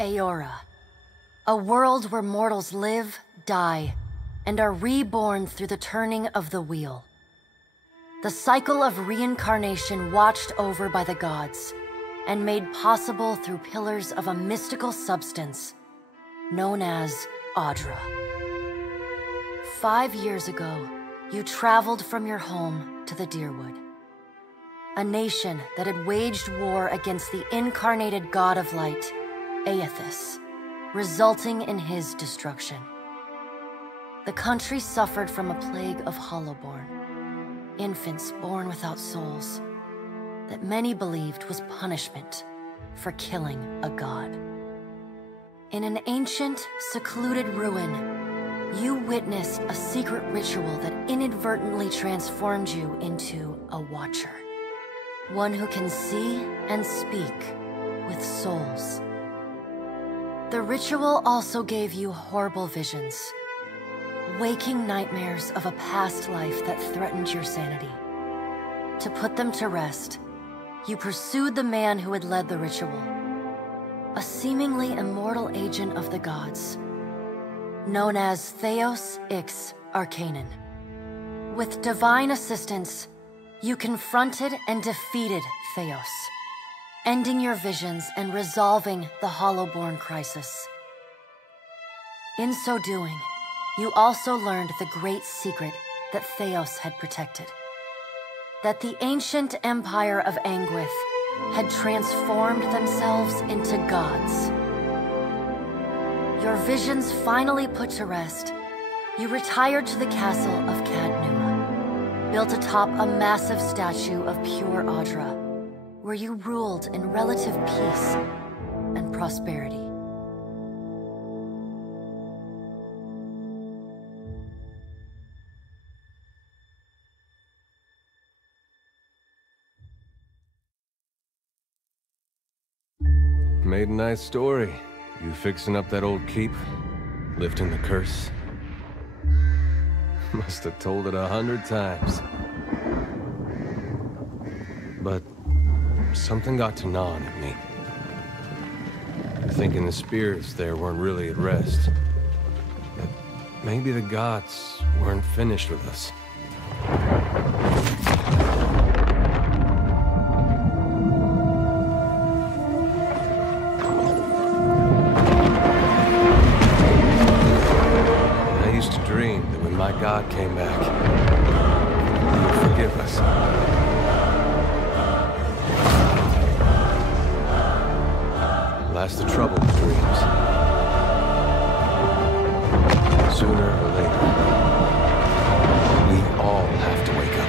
Aora. A world where mortals live, die, and are reborn through the turning of the wheel. The cycle of reincarnation watched over by the gods, and made possible through pillars of a mystical substance known as Audra. 5 years ago, you traveled from your home to the Deerwood, a nation that had waged war against the incarnated god of light, Aethys, resulting in his destruction. The country suffered from a plague of Hollowborn, infants born without souls, that many believed was punishment for killing a god. In an ancient, secluded ruin, you witnessed a secret ritual that inadvertently transformed you into a Watcher. One who can see and speak with souls. The ritual also gave you horrible visions, waking nightmares of a past life that threatened your sanity. To put them to rest, you pursued the man who had led the ritual, a seemingly immortal agent of the gods, known as Theos Ix Arcanon. With divine assistance, you confronted and defeated Theos, ending your visions and resolving the Hollowborn crisis. In so doing, you also learned the great secret that Theos had protected. That the ancient empire of Anguith had transformed themselves into gods. Your visions finally put to rest, you retired to the castle of Cadnua, built atop a massive statue of pure Audra, where you ruled in relative peace and prosperity. Made a nice story. You fixing up that old keep? Lifting the curse? Must have told it 100 times. But something got to gnawing at me. Thinking the spirits there weren't really at rest. That maybe the gods weren't finished with us. My God came back. He would forgive us. Last the trouble with dreams. Sooner or later, we all have to wake up.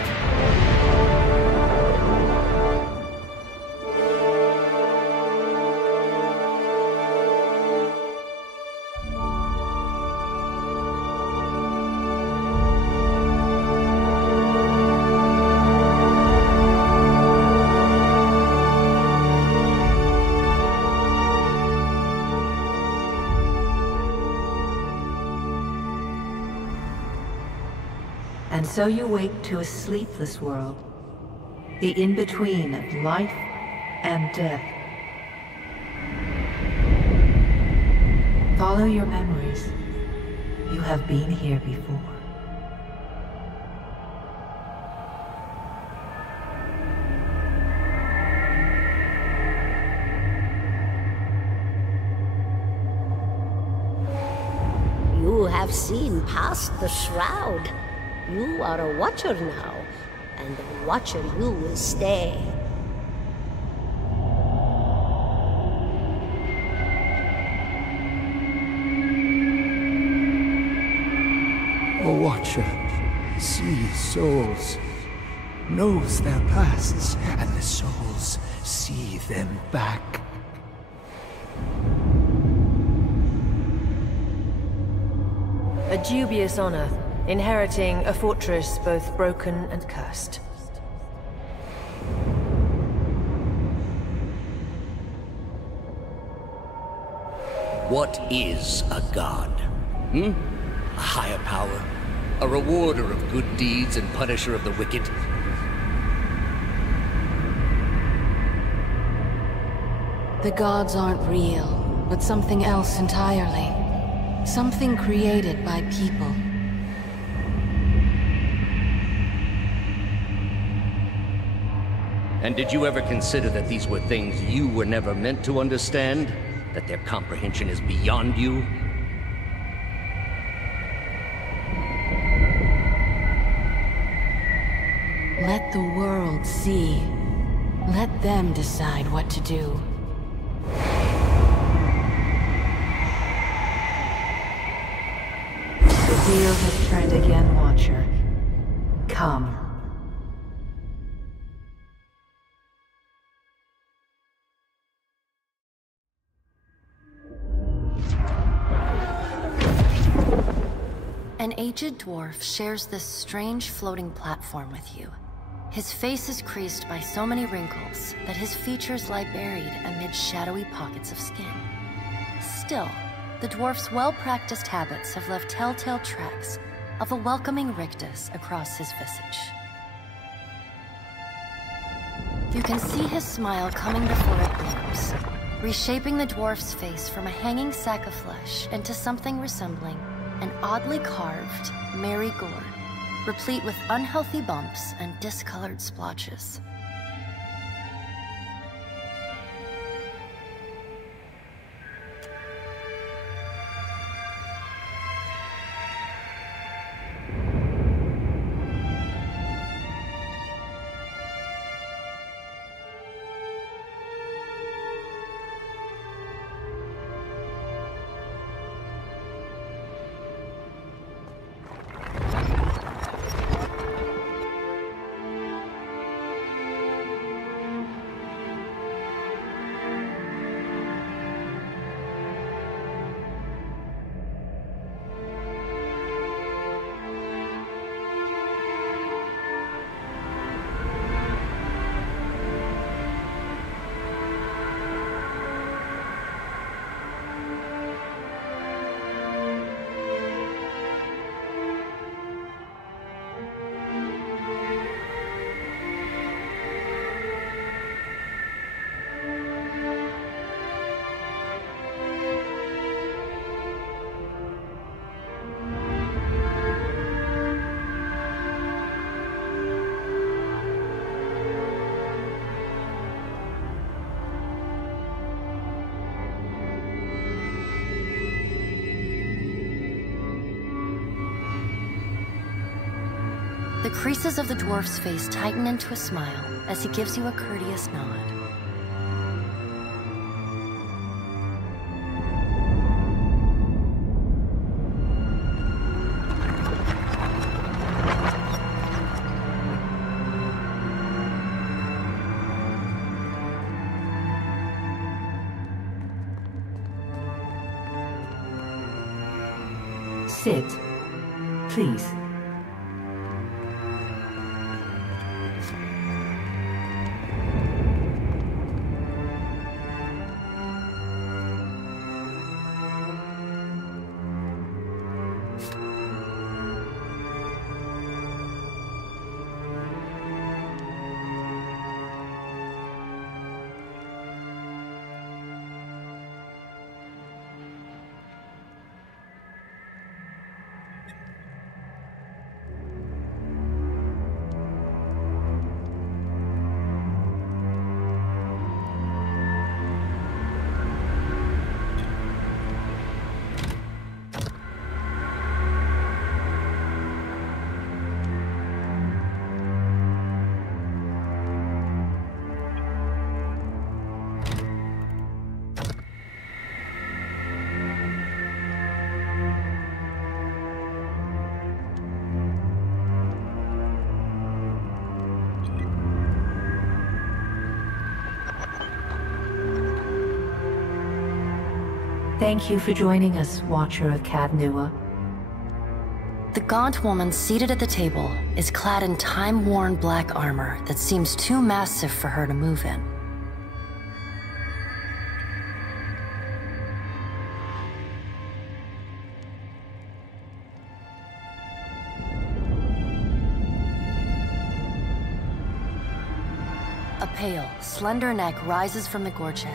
And so you wake to a sleepless world, the in-between of life and death. Follow your memories. You have been here before. You have seen past the shroud. You are a Watcher now, and a Watcher you will stay. A Watcher sees souls, knows their pasts, and the souls see them back. A dubious honor, inheriting a fortress both broken and cursed. What is a god? A higher power? A rewarder of good deeds and punisher of the wicked? The gods aren't real. but something else entirely. Something created by people. And did you ever consider that these were things you were never meant to understand? That their comprehension is beyond you? Let the world see. Let them decide what to do. The wheel has turned again, Watcher. Come. An aged dwarf shares this strange floating platform with you. His face is creased by so many wrinkles that his features lie buried amid shadowy pockets of skin. Still, the dwarf's well-practiced habits have left telltale tracks of a welcoming rictus across his visage. You can see his smile coming before it blooms, reshaping the dwarf's face from a hanging sack of flesh into something resembling an oddly carved, merry gourd, replete with unhealthy bumps and discolored splotches. The creases of the dwarf's face tighten into a smile as he gives you a courteous nod. Sit, please. Thank you for joining us, Watcher of Cadnua. The gaunt woman seated at the table is clad in time-worn black armor that seems too massive for her to move in. A pale, slender neck rises from the gorget,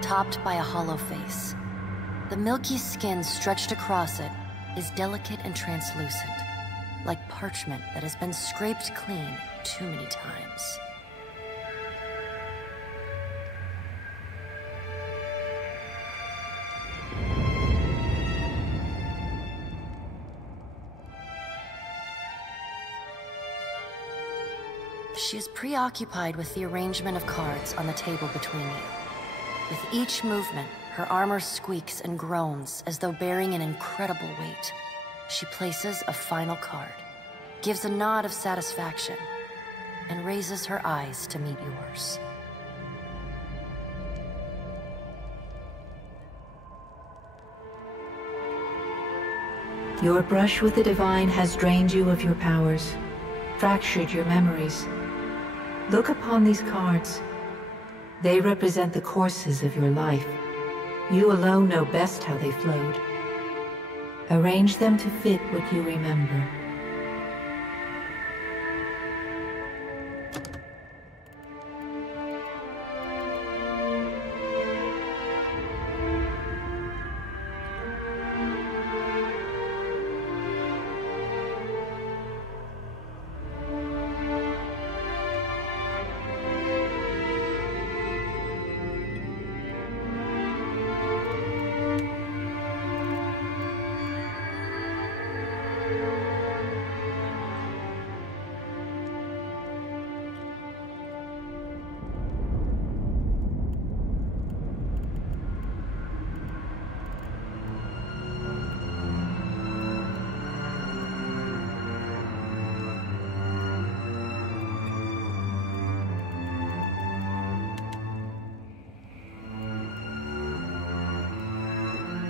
topped by a hollow face. The milky skin stretched across it is delicate and translucent, like parchment that has been scraped clean too many times. She is preoccupied with the arrangement of cards on the table between you. With each movement, her armor squeaks and groans as though bearing an incredible weight. She places a final card, gives a nod of satisfaction, and raises her eyes to meet yours. Your brush with the divine has drained you of your powers, fractured your memories. Look upon these cards. They represent the courses of your life. You alone know best how they flowed. Arrange them to fit what you remember.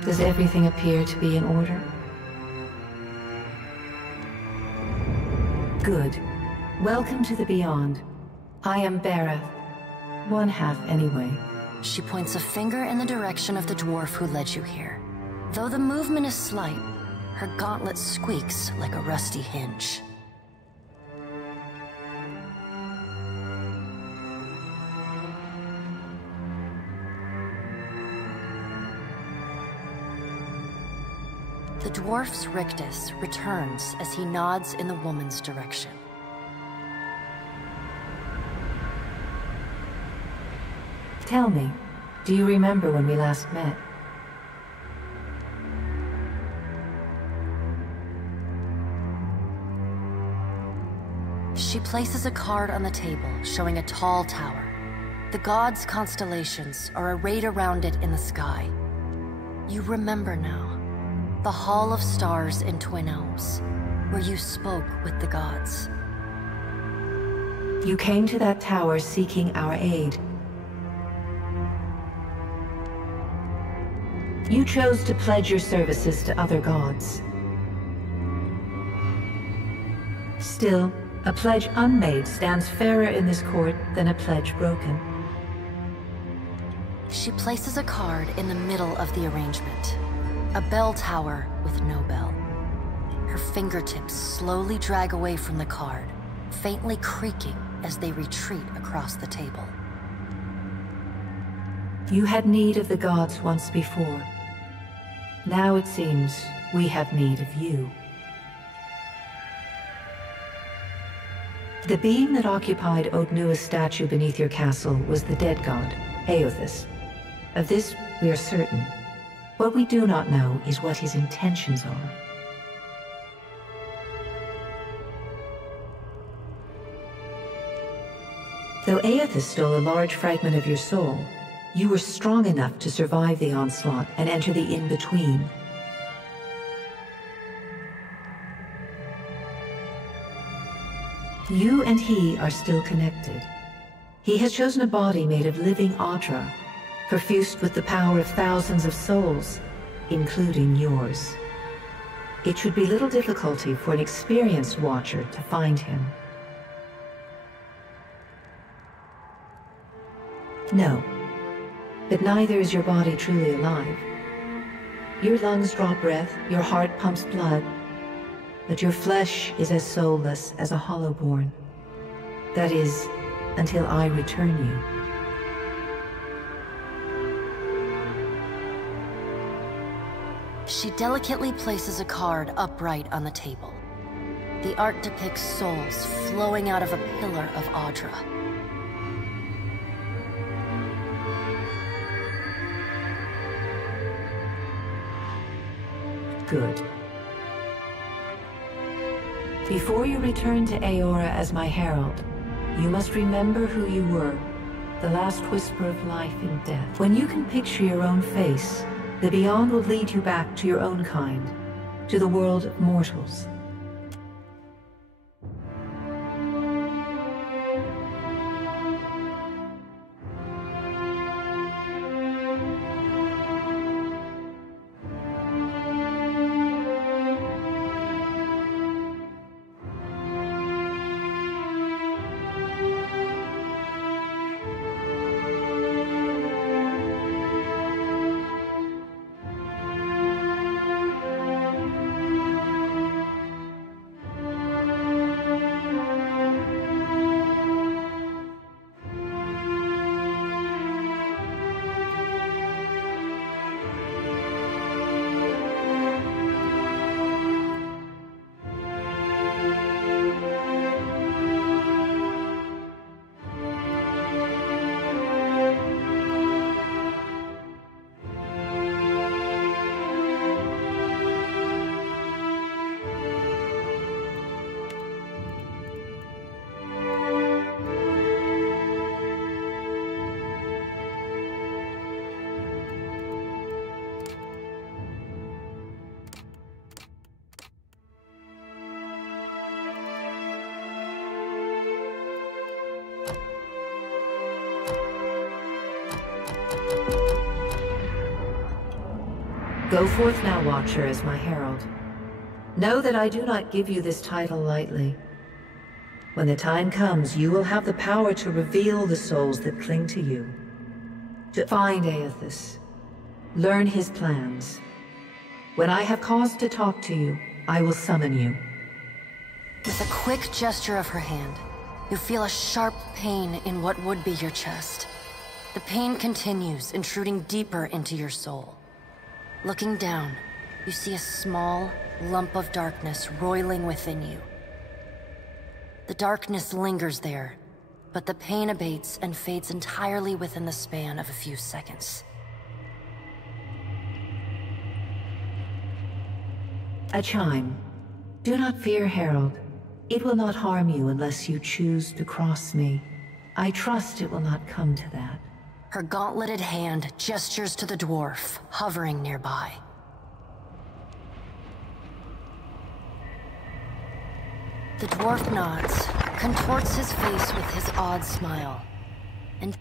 Does everything appear to be in order? Good. Welcome to the Beyond. I am Berath. One half, anyway. She points a finger in the direction of the dwarf who led you here. Though the movement is slight, her gauntlet squeaks like a rusty hinge. The dwarf's rictus returns as he nods in the woman's direction. Tell me, do you remember when we last met? She places a card on the table showing a tall tower. The gods' constellations are arrayed around it in the sky. You remember now. The Hall of Stars in Twin Elms, where you spoke with the gods. You came to that tower seeking our aid. You chose to pledge your services to other gods. Still, a pledge unmade stands fairer in this court than a pledge broken. She places a card in the middle of the arrangement. A bell tower with no bell. Her fingertips slowly drag away from the card, faintly creaking as they retreat across the table. You had need of the gods once before. Now it seems we have need of you. The being that occupied Odnua's statue beneath your castle was the dead god, Aothis. Of this we are certain. What we do not know is what his intentions are. Though Aothis stole a large fragment of your soul, you were strong enough to survive the onslaught and enter the in-between. You and he are still connected. He has chosen a body made of living Audra, perfused with the power of thousands of souls, including yours. It should be little difficulty for an experienced watcher to find him. No, but neither is your body truly alive. Your lungs draw breath, your heart pumps blood, but your flesh is as soulless as a hollowborn. That is, until I return you. she delicately places a card upright on the table. The art depicts souls flowing out of a pillar of Audra. Good. Before you return to Aora as my herald, you must remember who you were, the last whisper of life in death. When you can picture your own face, the Beyond will lead you back to your own kind, to the world of mortals. Go forth now, Watcher, as my herald. Know that I do not give you this title lightly. When the time comes, you will have the power to reveal the souls that cling to you. To find Aethys. Learn his plans. When I have cause to talk to you, I will summon you. With a quick gesture of her hand, you feel a sharp pain in what would be your chest. The pain continues, intruding deeper into your soul. Looking down, you see a small lump of darkness roiling within you. The darkness lingers there, but the pain abates and fades entirely within the span of a few seconds. A chime. Do not fear, Herald. It will not harm you unless you choose to cross me. I trust it will not come to that. Her gauntleted hand gestures to the dwarf, hovering nearby. The dwarf nods, contorts his face with his odd smile, and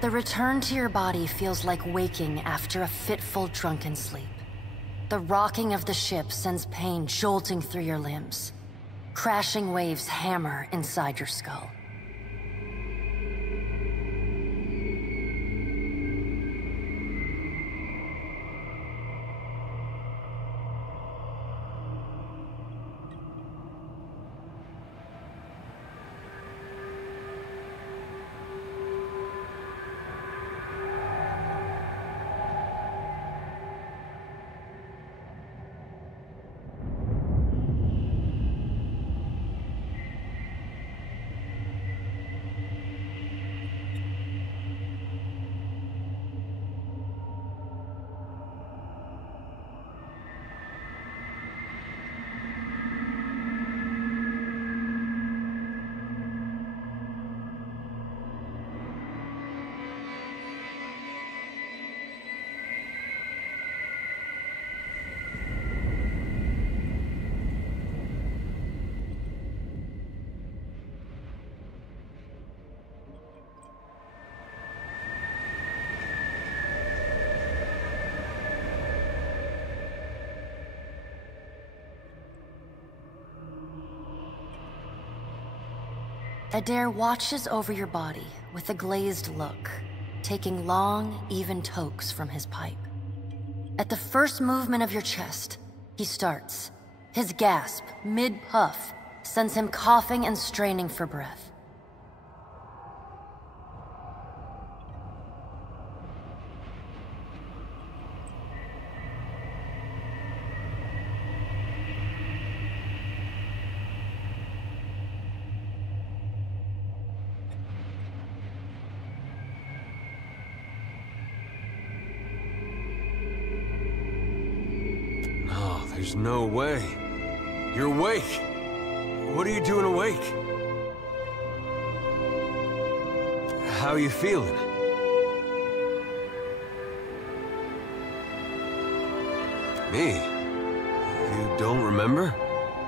the return to your body feels like waking after a fitful drunken sleep. The rocking of the ship sends pain jolting through your limbs. Crashing waves hammer inside your skull. Adair watches over your body with a glazed look, taking long, even tokes from his pipe. At the first movement of your chest, he starts. His gasp, mid-puff, sends him coughing and straining for breath. There's no way. You're awake. What are you doing awake? How are you feeling? Me? You don't remember?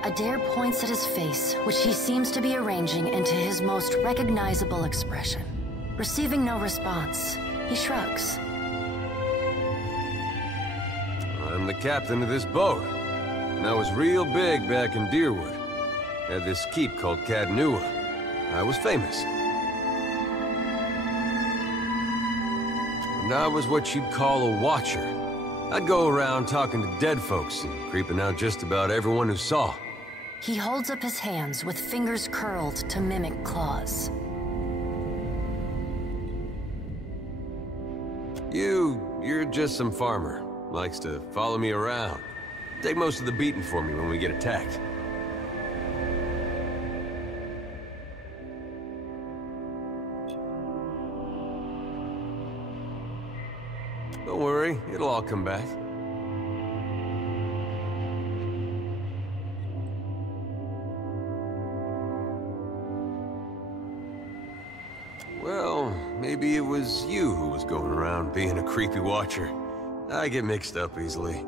Adair points at his face, which he seems to be arranging into his most recognizable expression. Receiving no response, he shrugs. I'm the captain of this boat. And I was real big back in Deerwood. Had this keep called Cadnua. I was famous. And I was what you'd call a watcher. I'd go around talking to dead folks and creeping out just about everyone who saw. He holds up his hands with fingers curled to mimic claws. You're just some farmer. Likes to follow me around. Take most of the beating for me when we get attacked. Don't worry, it'll all come back. Well, maybe it was you who was going around being a creepy watcher. I get mixed up easily.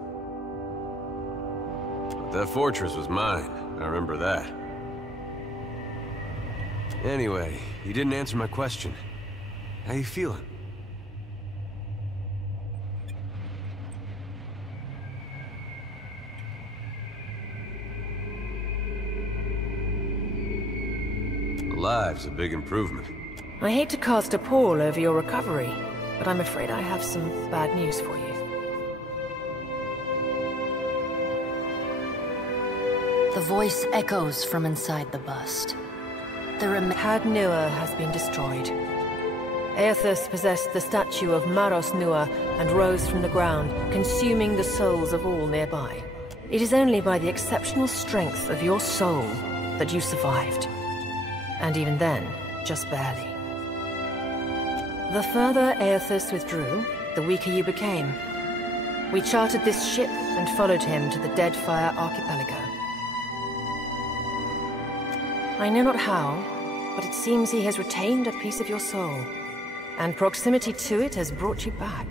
But that fortress was mine. I remember that. Anyway, you didn't answer my question. How you feeling? Alive's a big improvement. I hate to cast a pall over your recovery, but I'm afraid I have some bad news for you. The voice echoes from inside the bust. Cadnua has been destroyed. Aethys possessed the statue of Maros Nua and rose from the ground, consuming the souls of all nearby. It is only by the exceptional strength of your soul that you survived. And even then, just barely. The further Aethys withdrew, the weaker you became. We chartered this ship and followed him to the Deadfire Archipelago. I know not how, but it seems he has retained a piece of your soul, and proximity to it has brought you back.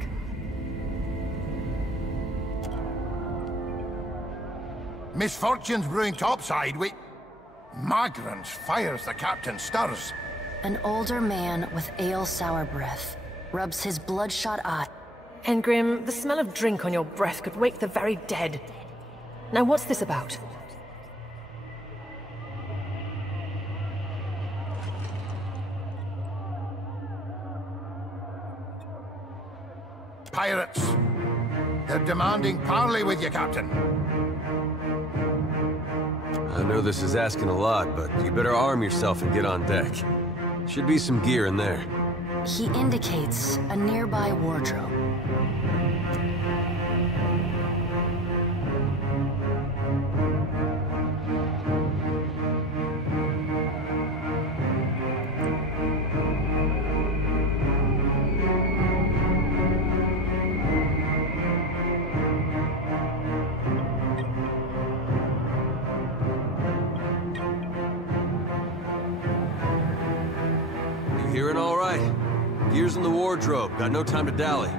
Misfortune's brewing topside, Magrans fires the captain stirs. An older man with ale-sour breath rubs his bloodshot eye. Engrim, the smell of drink on your breath could wake the very dead. Now what's this about? Pirates. They're demanding parley with you, Captain. I know this is asking a lot, but you better arm yourself and get on deck. Should be some gear in there. He indicates a nearby wardrobe. Hearing all right? Gear's in the wardrobe. Got no time to dally.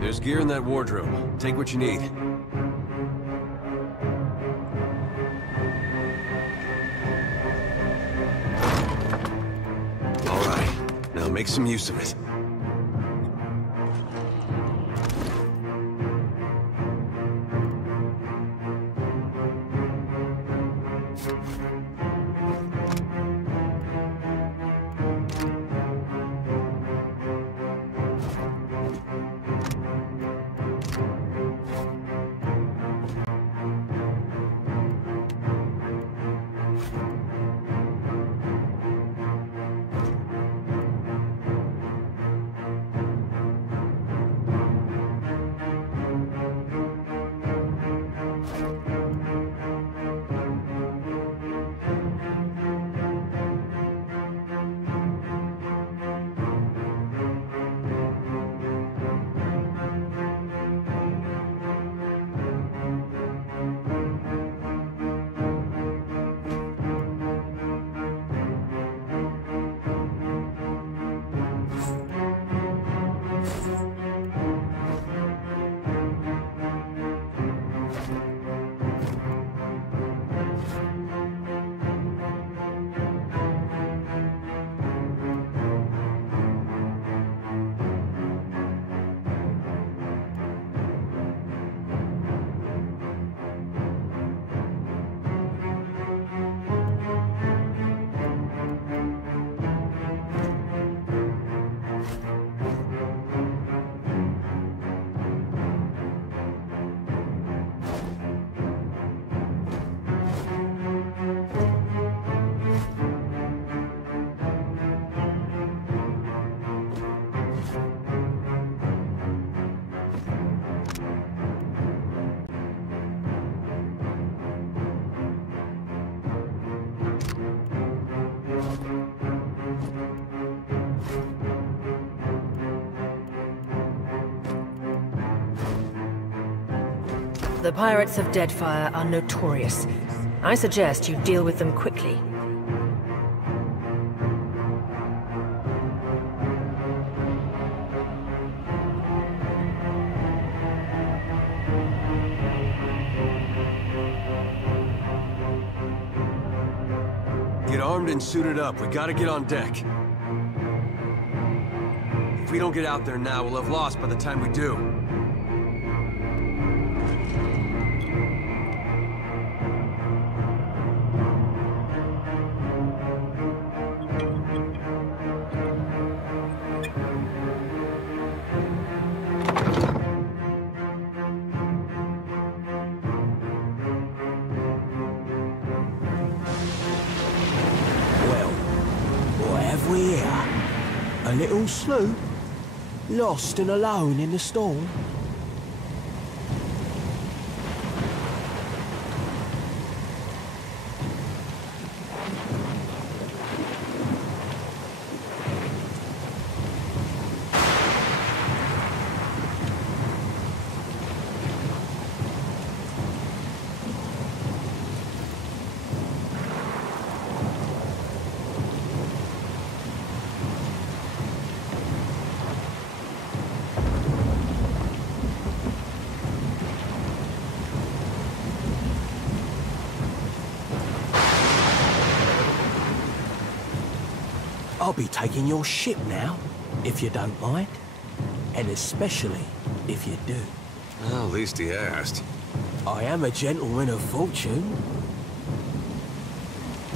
There's gear in that wardrobe. Take what you need. All right, now make some use of it. The pirates of Deadfire are notorious. I suggest you deal with them quickly. Get armed and suited up. We gotta get on deck. If we don't get out there now, we'll have lost by the time we do. A little sloop, lost and alone in the storm. I'll be taking your ship now, if you don't mind. And especially if you do. Well, at least he asked. I am a gentleman of fortune.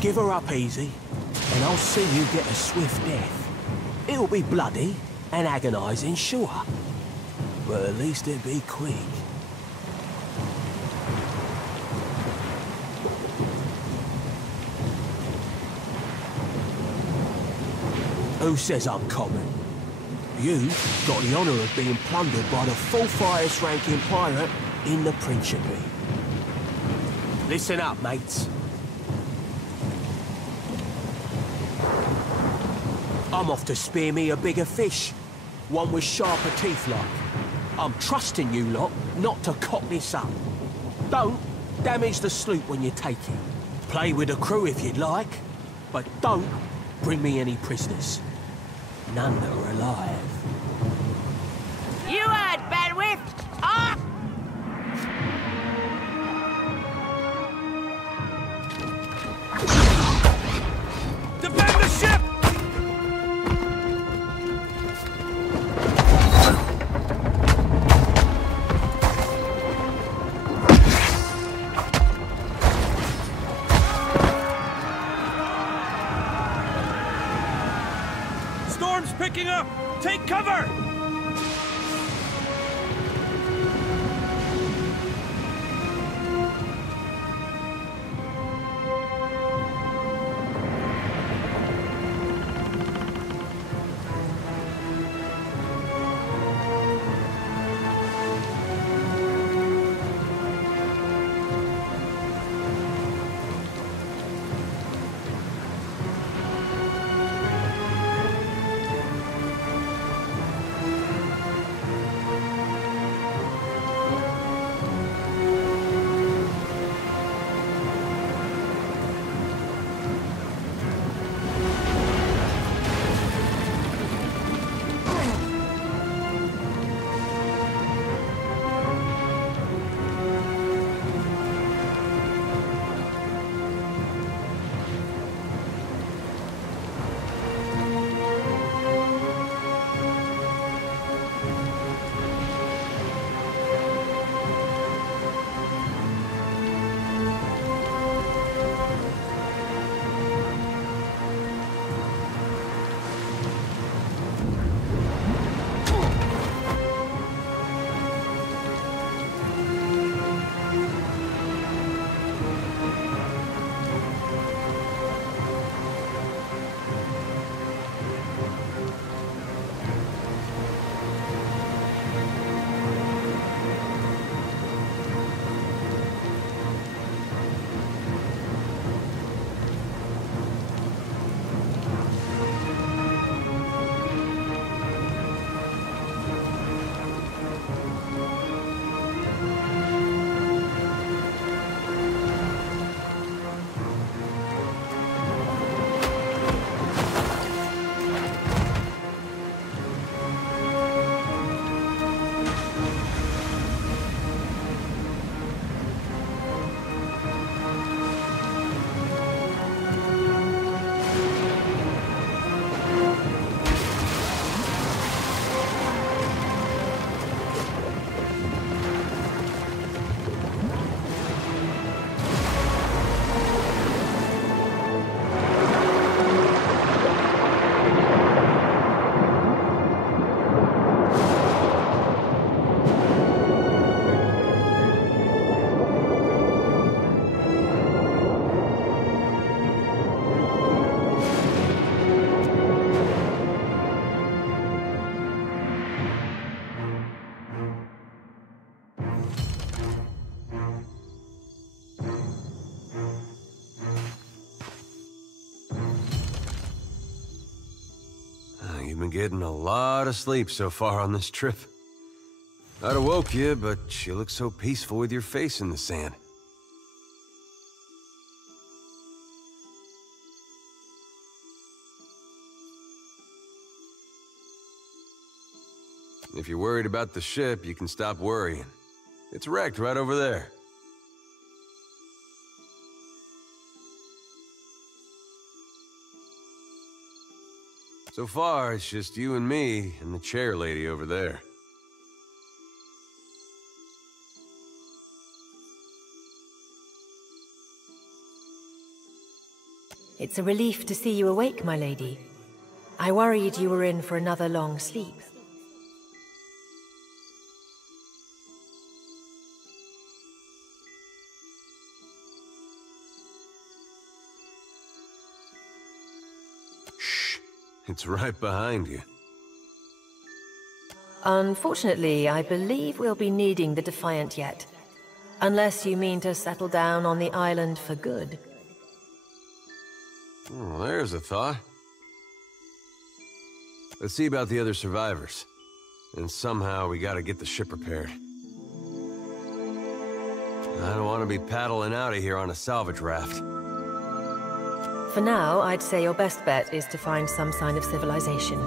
Give her up easy, and I'll see you get a swift death. It'll be bloody and agonizing, sure. But at least it'll be quick. Who says I'm common? You got the honor of being plundered by the fourth highest ranking pirate in the Principe. Listen up, mates. I'm off to spear me a bigger fish. One with sharper teeth like. I'm trusting you lot not to cock this up. Don't damage the sloop when you take it. Play with the crew if you'd like, but don't bring me any prisoners. None that are alive. You heard, Bandwidth! Ah! Defend the ship! Storm's picking up! Take cover! You've been getting a lot of sleep so far on this trip. I'd have woke you, but you look so peaceful with your face in the sand. If you're worried about the ship, you can stop worrying. It's wrecked right over there. So far, it's just you and me and the chair lady over there. It's a relief to see you awake, my lady. I worried you were in for another long sleep. Shh. It's right behind you. Unfortunately, I believe we'll be needing the Defiant yet. Unless you mean to settle down on the island for good. Oh, there's a thought. Let's see about the other survivors. And somehow we gotta get the ship repaired. I don't want to be paddling out of here on a salvage raft. For now, I'd say your best bet is to find some sign of civilization.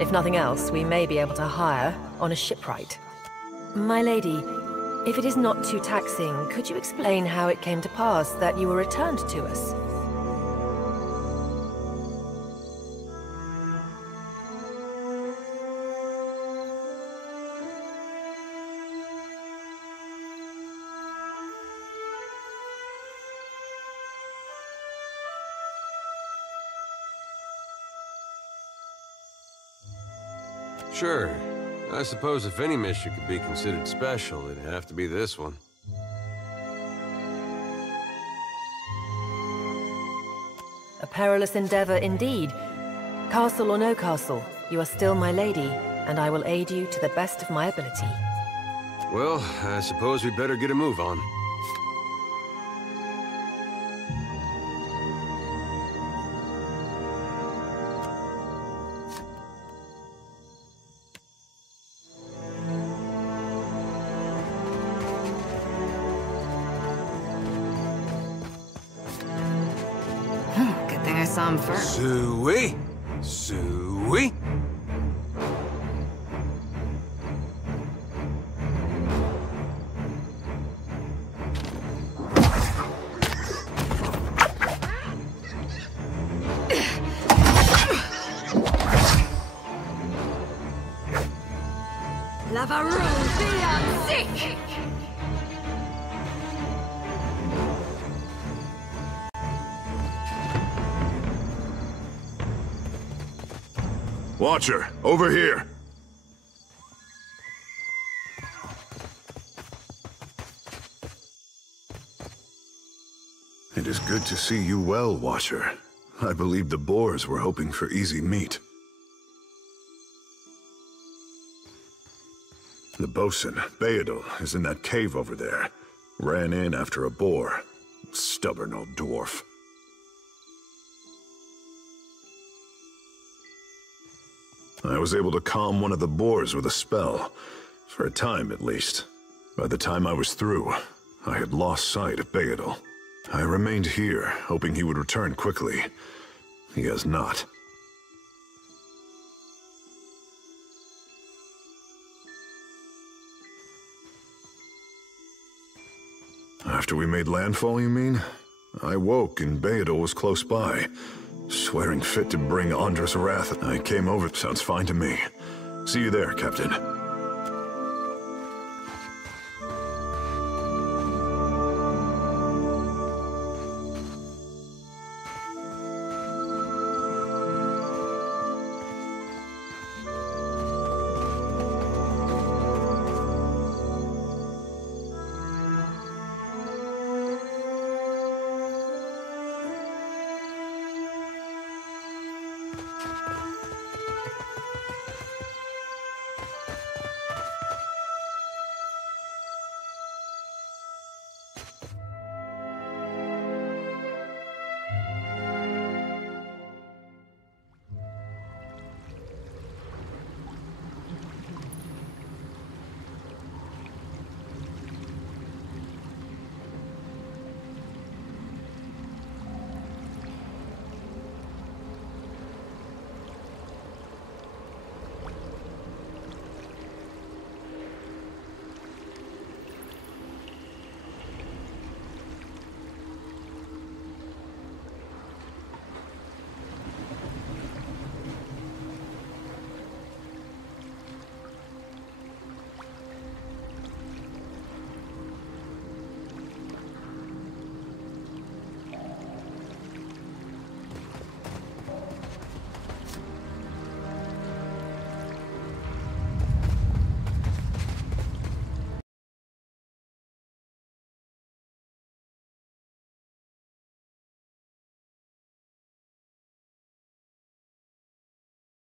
If nothing else, we may be able to hire on a shipwright. My lady, if it is not too taxing, could you explain how it came to pass that you were returned to us? Sure. I suppose if any mission could be considered special, it'd have to be this one. A perilous endeavor indeed. Castle or no castle, you are still my lady, and I will aid you to the best of my ability. Well, I suppose we better get a move on. Good thing I saw him first. Suey! Suey! Lavaroo, beyond sick! Watcher, over here! It is good to see you well, Watcher. I believe the Boers were hoping for easy meat. The bosun, Beadle, is in that cave over there. Ran in after a boar. Stubborn old dwarf. I was able to calm one of the boars with a spell. For a time, at least. By the time I was through, I had lost sight of Beadle. I remained here, hoping he would return quickly. He has not. After we made landfall, you mean? I woke and Beadle was close by. Swearing fit to bring Andra's wrath. I came over. Sounds fine to me. See you there, Captain.